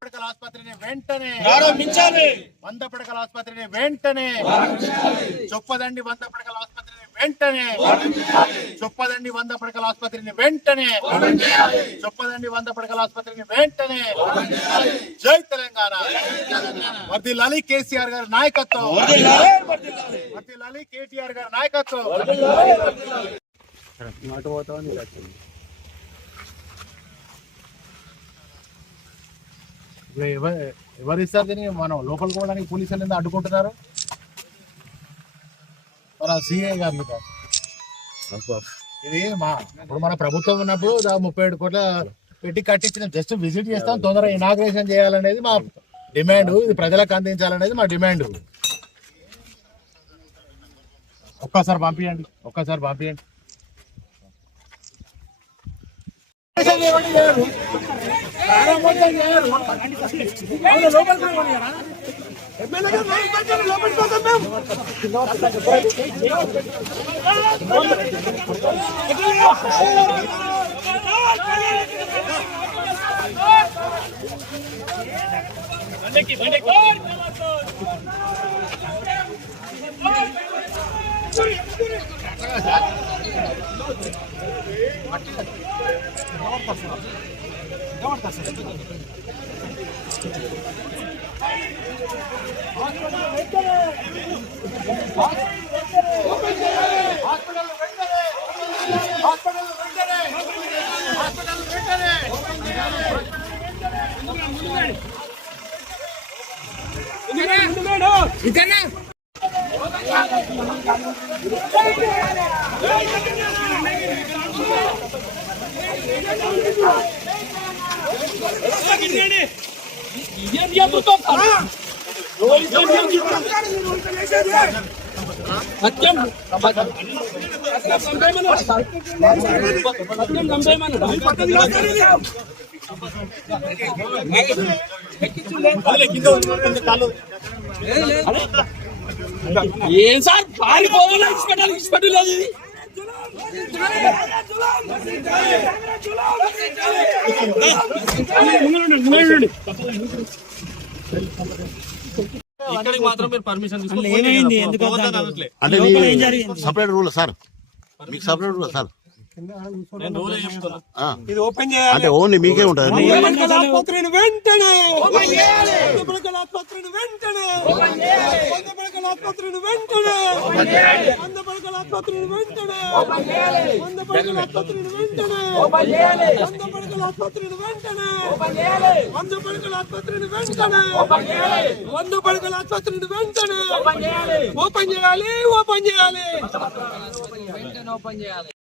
పడకల ఆసుపత్రిని వెంటనే ప్రారంభించాలి. 100 పడకల ఆసుపత్రిని వెంటనే చొప్పదండి. 100 పడకల ఆసుపత్రిని వెంటనే చొప్పదండి. 100 పడకల ఆసుపత్రిని వెంటనే చొప్పదండి. 100 పడకల ఆసుపత్రిని వెంటనే. జై తెలంగాణ. వర్ధిల్లాలి కేసీఆర్ గారి నాయకత్వం. వర్ధిల్లాలి కేటీఆర్ గారి నాయకత్వం. ఎవరిస్తారు దీన్ని? మనం లోపల పోవడానికి పోలీసులు ఎందుకు అడ్డుకుంటున్నారు? మన సిఐ గారు ఇది ఇప్పుడు మన ప్రభుత్వం ఉన్నప్పుడు 37 కోట్ల పెట్టి కట్టించిన. జస్ట్ విజిట్ చేస్తాం, తొందరగా ఇనాగ్రేషన్ చేయాలనేది మా డిమాండ్. ఇది ప్రజలకు అందించాలనేది మా డిమాండ్. ఒక్కసారి పంపించండి. ఏం సార్ పారిపోవాలి. ఇష్టపడి లేదు ఇది. ఇక్కడికి మాత్రం మీరు పర్మిషన్ అంటే సపరేట్ రూల్ సార్, మీకు సపరేట్ రూల్ సార్. ఇది ఓపెన్ చేయాలి అంటే ఓన్లీ మీకే ఉంటుంది. ఆసుపత్రిని వెంటనే ఓపెన్ చేయాలి.